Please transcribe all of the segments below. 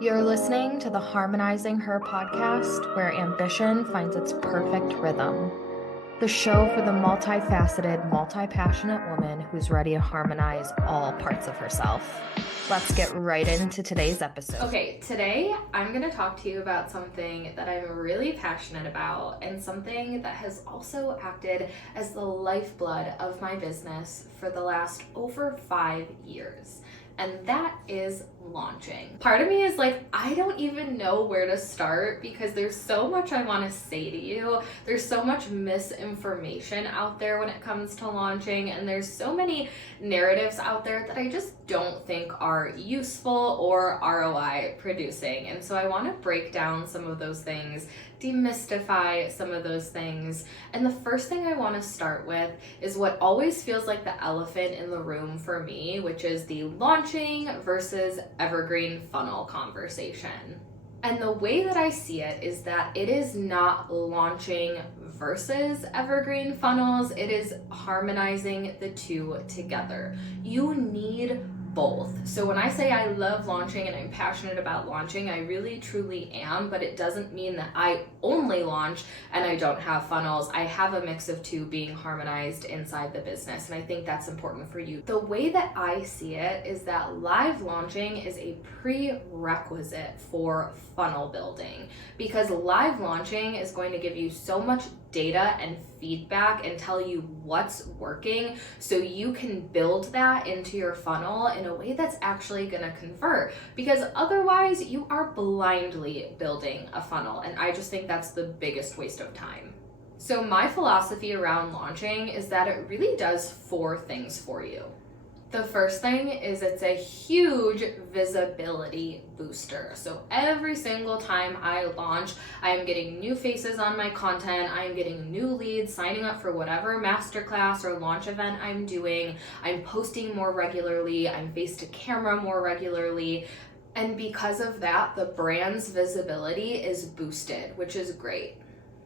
You're listening to the Harmonizing Her podcast, where ambition finds its perfect rhythm. The show for the multifaceted, multi-passionate woman who's ready to harmonize all parts of herself. Let's get right into today's episode. Okay, today I'm going to talk to you about something that I'm really passionate about and something that has also acted as the lifeblood of my business for the last over 5 years. And that is launching. Part of me is like, I don't even know where to start because there's so much I want to say to you. There's so much misinformation out there when it comes to launching, and there's so many narratives out there that I just don't think are useful or ROI producing. And so I want to break down some of those things, demystify some of those things. And the first thing I want to start with is what always feels like the elephant in the room for me, which is the launching versus evergreen funnel conversation. And the way that I see it is that it is not launching versus evergreen funnels, it is harmonizing the two together. You need both. So when I say I love launching and I'm passionate about launching, I really truly am, but it doesn't mean that I only launch and I don't have funnels. I have a mix of two being harmonized inside the business, and I think that's important for you. The way that I see it is that live launching is a prerequisite for funnel building, because live launching is going to give you so much data and feedback and tell you what's working so you can build that into your funnel in a way that's actually going to convert, because otherwise you are blindly building a funnel, and I just think that's the biggest waste of time. So my philosophy around launching is that it really does 4 things for you. The first thing is it's a huge visibility booster. So every single time I launch, I am getting new faces on my content. I am getting new leads signing up for whatever masterclass or launch event I'm doing. I'm posting more regularly. I'm face to camera more regularly. And because of that, the brand's visibility is boosted, which is great.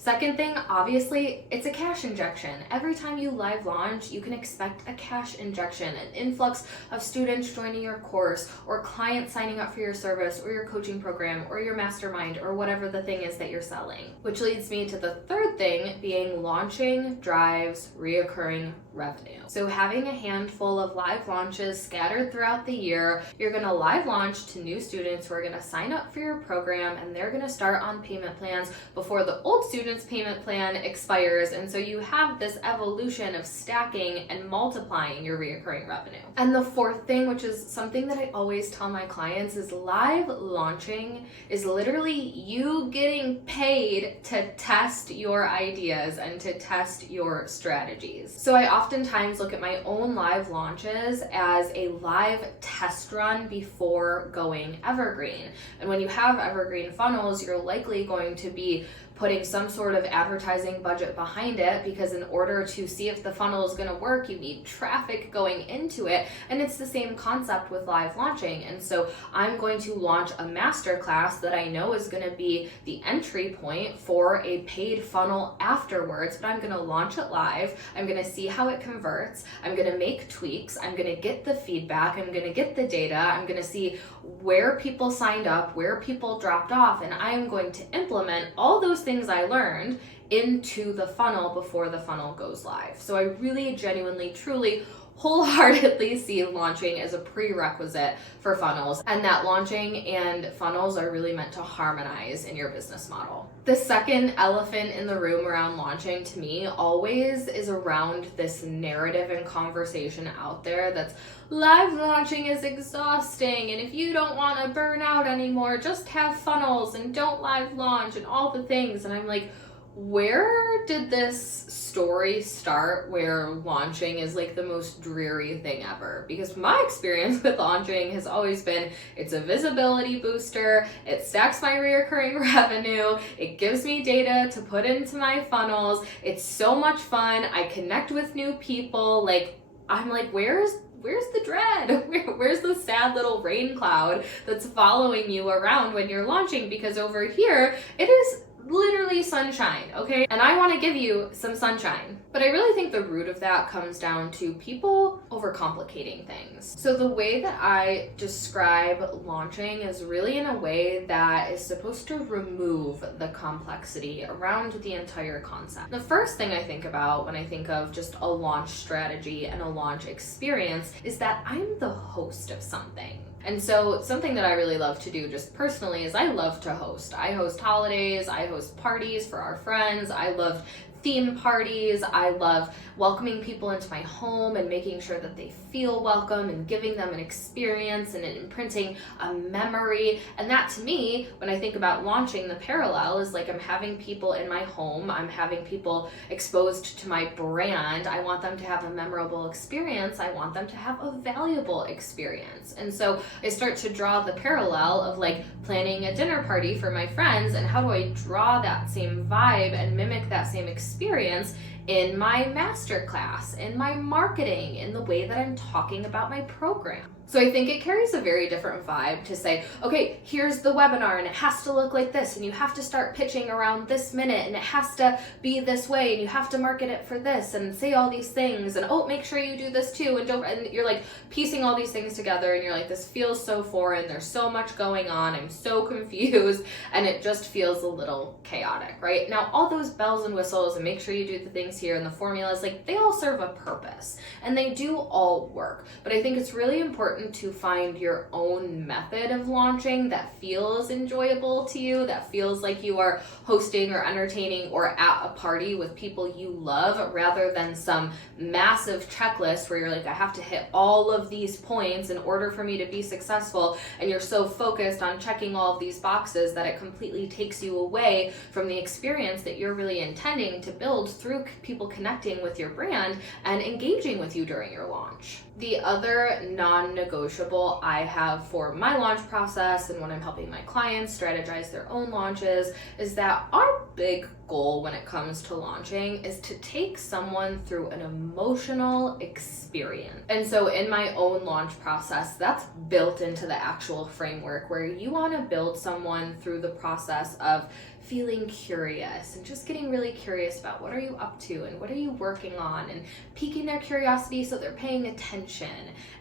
Second thing, obviously, it's a cash injection. Every time you live launch, you can expect a cash injection, an influx of students joining your course, or clients signing up for your service, or your coaching program, or your mastermind, or whatever the thing is that you're selling. Which leads me to the third thing, being launching drives reoccurring revenue. So having a handful of live launches scattered throughout the year, you're going to live launch to new students who are going to sign up for your program, and they're going to start on payment plans before the old students payment plan expires, and so you have this evolution of stacking and multiplying your reoccurring revenue. And the fourth thing, which is something that I always tell my clients, is live launching is literally you getting paid to test your ideas and to test your strategies. So I oftentimes look at my own live launches as a live test run before going evergreen. And when you have evergreen funnels, you're likely going to be putting some sort of advertising budget behind it, because in order to see if the funnel is going to work, you need traffic going into it. And it's the same concept with live launching. And so I'm going to launch a masterclass that I know is going to be the entry point for a paid funnel afterwards, but I'm going to launch it live. I'm going to see how it converts. I'm going to make tweaks. I'm going to get the feedback. I'm going to get the data. I'm going to see where people signed up, where people dropped off, and I am going to implement all those things I learned into the funnel before the funnel goes live. So I really, genuinely, truly, wholeheartedly see launching as a prerequisite for funnels, and that launching and funnels are really meant to harmonize in your business model. The second elephant in the room around launching, to me, always is around this narrative and conversation out there that's live launching is exhausting, and if you don't want to burn out anymore, just have funnels and don't live launch and all the things. And I'm like, where did this story start where launching is like the most dreary thing ever? Because my experience with launching has always been, it's a visibility booster, it stacks my recurring revenue, it gives me data to put into my funnels, it's so much fun, I connect with new people. Like, I'm like, where's the dread? Where's the sad little rain cloud that's following you around when you're launching? Because over here, it is literally sunshine, okay? And I want to give you some sunshine. But I really think the root of that comes down to people overcomplicating things. So the way that I describe launching is really in a way that is supposed to remove the complexity around the entire concept. The first thing I think about when I think of just a launch strategy and a launch experience is that I'm the host of something. And so something that I really love to do just personally is I love to host. I host holidays, I host parties for our friends, I love theme parties, I love welcoming people into my home and making sure that they feel welcome and giving them an experience and imprinting a memory. And that to me, when I think about launching, the parallel is like I'm having people in my home, I'm having people exposed to my brand. I want them to have a memorable experience. I want them to have a valuable experience. And so I start to draw the parallel of like planning a dinner party for my friends, and how do I draw that same vibe and mimic that same experience in my masterclass, in my marketing, in the way that I'm talking about my program. So I think it carries a very different vibe to say, okay, here's the webinar and it has to look like this and you have to start pitching around this minute and it has to be this way and you have to market it for this and say all these things and oh, make sure you do this too and you're like piecing all these things together and you're like, this feels so foreign, there's so much going on, I'm so confused, and it just feels a little chaotic, right? Now all those bells and whistles and make sure you do the things here and the formulas, like they all serve a purpose and they do all work. But I think it's really important to find your own method of launching that feels enjoyable to you, that feels like you are hosting or entertaining or at a party with people you love, rather than some massive checklist where you're like, I have to hit all of these points in order for me to be successful, and you're so focused on checking all of these boxes that it completely takes you away from the experience that you're really intending to build through people connecting with your brand and engaging with you during your launch. The other non-negotiable I have for my launch process and when I'm helping my clients strategize their own launches is that our big goal when it comes to launching is to take someone through an emotional experience. And so in my own launch process, that's built into the actual framework where you want to build someone through the process of feeling curious and just getting really curious about what are you up to and what are you working on, and piquing their curiosity so they're paying attention.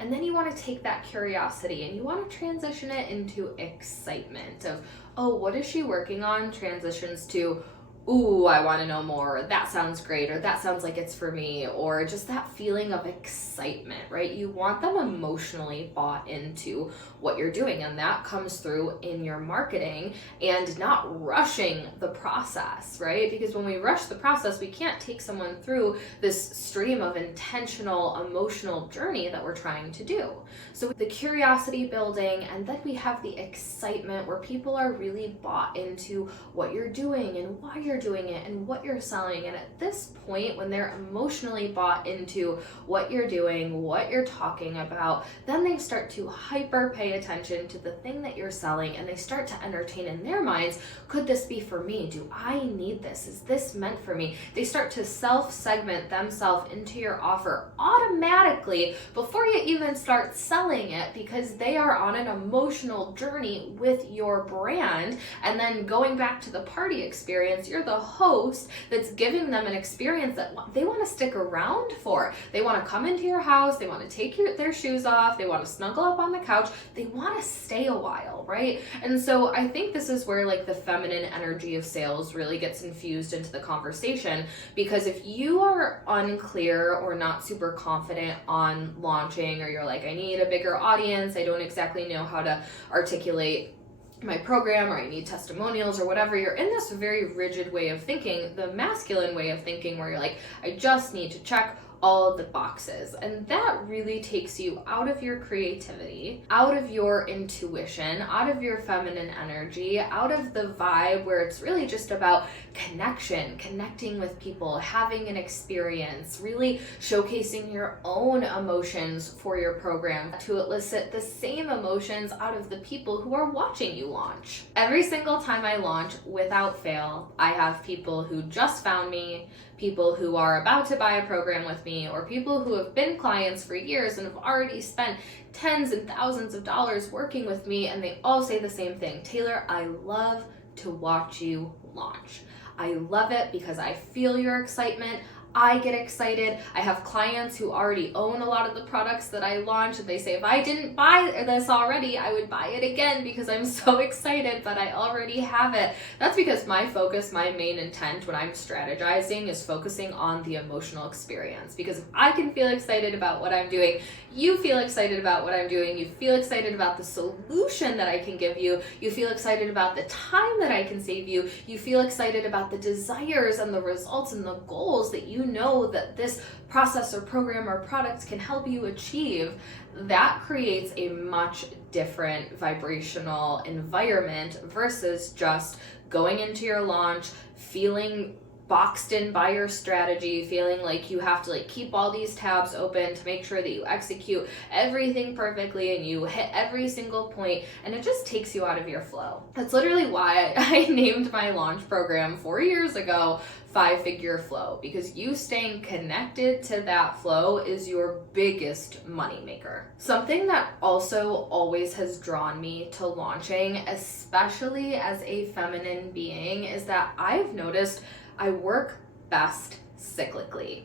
And then you want to take that curiosity and you want to transition it into excitement of, oh, what is she working on? Transitions to, ooh, I want to know more, or that sounds great, or that sounds like it's for me, or just that feeling of excitement, right? You want them emotionally bought into what you're doing, and that comes through in your marketing and not rushing the process, right? Because when we rush the process, we can't take someone through this stream of intentional emotional journey that we're trying to do. So the curiosity building, and then we have the excitement where people are really bought into what you're doing and why you're doing it and what you're selling. And at this point, when they're emotionally bought into what you're doing, what you're talking about, then they start to hyper pay attention to the thing that you're selling, and they start to entertain in their minds, could this be for me? Do I need this? Is this meant for me? They start to self-segment themselves into your offer automatically before you even start selling it, because they are on an emotional journey with your brand. And then going back to the party experience, you're the host that's giving them an experience that they want to stick around for. They want to come into your house, they want to take their shoes off, they want to snuggle up on the couch, they want to stay a while, right? And so I think this is where like the feminine energy of sales really gets infused into the conversation, because if you are unclear or not super confident on launching, or you're like, I need a bigger audience, I don't exactly know how to articulate my program, or I need testimonials or whatever, you're in this very rigid way of thinking, the masculine way of thinking, where you're like, I just need to check all of the boxes. And that really takes you out of your creativity, out of your intuition, out of your feminine energy, out of the vibe where it's really just about connection, connecting with people, having an experience, really showcasing your own emotions for your program to elicit the same emotions out of the people who are watching you launch. Every single time I launch, without fail, I have people who just found me, people who are about to buy a program with me, or people who have been clients for years and have already spent tens and thousands of dollars working with me, and they all say the same thing: Taylor, I love to watch you launch. I love it because I feel your excitement. I get excited. I have clients who already own a lot of the products that I launch, and they say, if I didn't buy this already, I would buy it again because I'm so excited, but I already have it. That's because my focus, my main intent when I'm strategizing is focusing on the emotional experience. Because if I can feel excited about what I'm doing, you feel excited about what I'm doing, you feel excited about the solution that I can give you, you feel excited about the time that I can save you, you feel excited about the desires and the results and the goals that you know that this process or program or product can help you achieve. That creates a much different vibrational environment versus just going into your launch, feeling boxed in by your strategy, feeling like you have to keep all these tabs open to make sure that you execute everything perfectly and you hit every single point, and it just takes you out of your flow. That's literally why I named my launch program 4 years ago 5-Figure Flow, because you staying connected to that flow is your biggest money maker. Something that also always has drawn me to launching, especially as a feminine being, is that I've noticed I work best cyclically.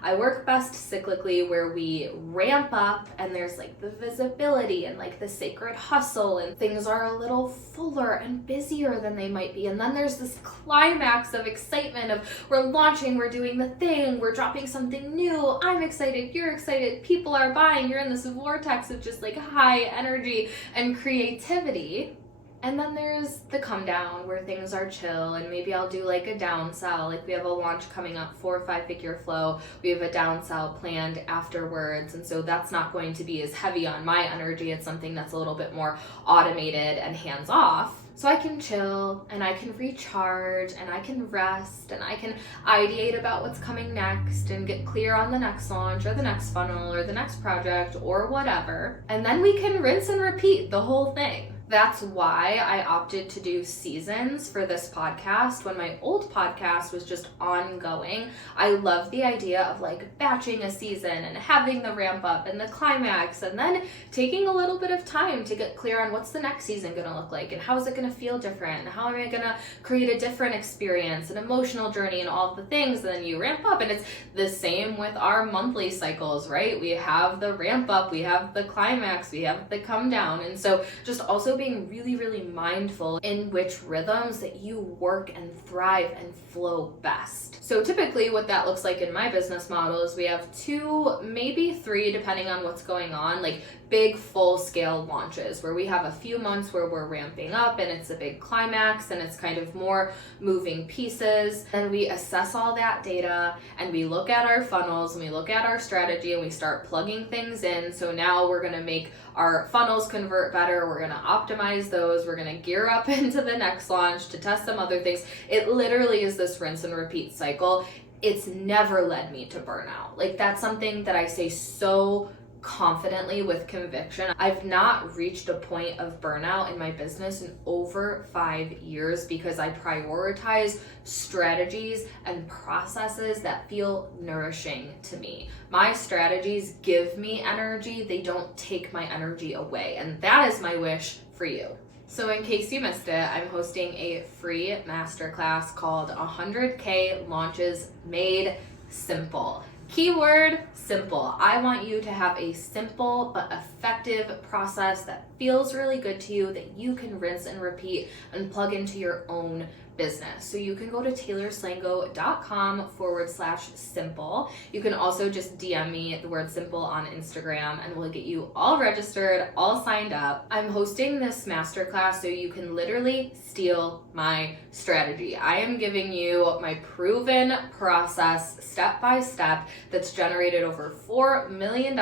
I work best cyclically where we ramp up and there's the visibility and the sacred hustle and things are a little fuller and busier than they might be. And then there's this climax of excitement of we're launching, we're doing the thing, we're dropping something new. I'm excited, you're excited, people are buying. You're in this vortex of just high energy and creativity. And then there's the come down where things are chill and maybe I'll do a down sell. We have a launch coming up for 5-Figure Flow. We have a down sell planned afterwards. And so that's not going to be as heavy on my energy. It's something that's a little bit more automated and hands off. So I can chill and I can recharge and I can rest and I can ideate about what's coming next and get clear on the next launch or the next funnel or the next project or whatever. And then we can rinse and repeat the whole thing. That's why I opted to do seasons for this podcast when my old podcast was just ongoing. I love the idea of batching a season and having the ramp up and the climax and then taking a little bit of time to get clear on what's the next season going to look like and how is it going to feel different and how am I going to create a different experience, an emotional journey and all of the things. And then you ramp up, and it's the same with our monthly cycles, right? We have the ramp up, we have the climax, we have the come down. And so just also being really, really mindful in which rhythms that you work and thrive and flow best. So typically what that looks like in my business model is we have 2, maybe 3, depending on what's going on, big full-scale launches where we have a few months where we're ramping up and it's a big climax and it's kind of more moving pieces. Then we assess all that data and we look at our funnels and we look at our strategy and we start plugging things in. So now we're going to make our funnels convert better. We're going to optimize those. We're going to gear up into the next launch to test some other things. It literally is this rinse and repeat cycle. It's never led me to burnout. That's something that I say so confidently with conviction. I've not reached a point of burnout in my business in over 5 years because I prioritize strategies and processes that feel nourishing to me. My strategies give me energy. They don't take my energy away. And that is my wish for you. So in case you missed it, I'm hosting a free masterclass called 100K Launches Made Simple. Keyword, simple. I want you to have a simple but effective process that feels really good to you, that you can rinse and repeat and plug into your own business. So you can go to taylorslango.com/simple. You can also just DM me the word simple on Instagram and we'll get you all registered, all signed up. I'm hosting this masterclass so you can literally steal my strategy. I am giving you my proven process step by step that's generated over $4 million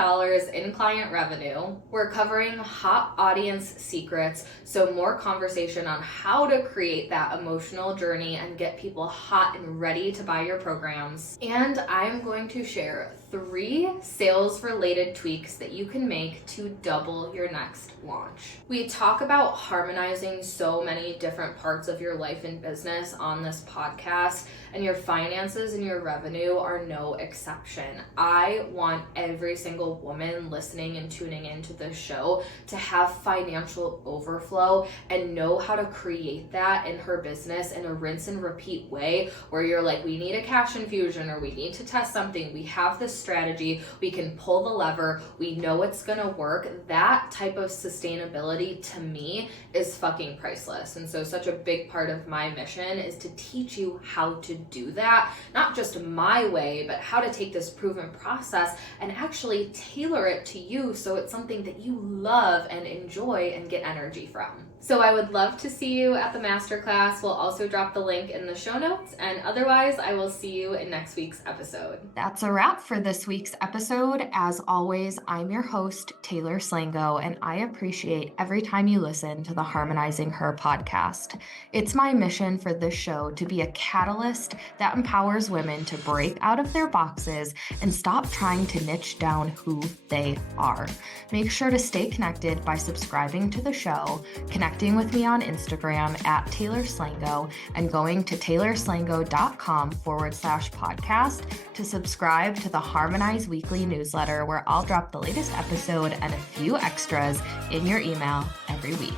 in client revenue. We're covering hot audience secrets, so more conversation on how to create that emotional journey and get people hot and ready to buy your programs. And I'm going to share 3 sales-related tweaks that you can make to double your next launch. We talk about harmonizing so many different parts of your life and business on this podcast, and your finances and your revenue are no exception. I want every single woman listening and tuning into this show to have financial overflow and know how to create that in her business in a rinse and repeat way, where you're like, we need a cash infusion or we need to test something. We have this strategy. We can pull the lever. We know it's going to work. That type of sustainability to me is fucking priceless. And so such a big part of my mission is to teach you how to do that, not just my way, but how to take this proven process and actually tailor it to you so it's something that you love and enjoy and get energy from. So I would love to see you at the Masterclass. We'll also drop the link in the show notes, and otherwise I will see you in next week's episode. That's a wrap for this week's episode. As always, I'm your host, Taylor Slango, and I appreciate every time you listen to the Harmonizing Her podcast. It's my mission for this show to be a catalyst that empowers women to break out of their boxes and stop trying to niche down who they are. Make sure to stay connected by subscribing to the show, connecting with me on Instagram at Taylor Slango, and going to taylorslango.com/podcast to subscribe to the Harmonize Weekly newsletter, where I'll drop the latest episode and a few extras in your email every week.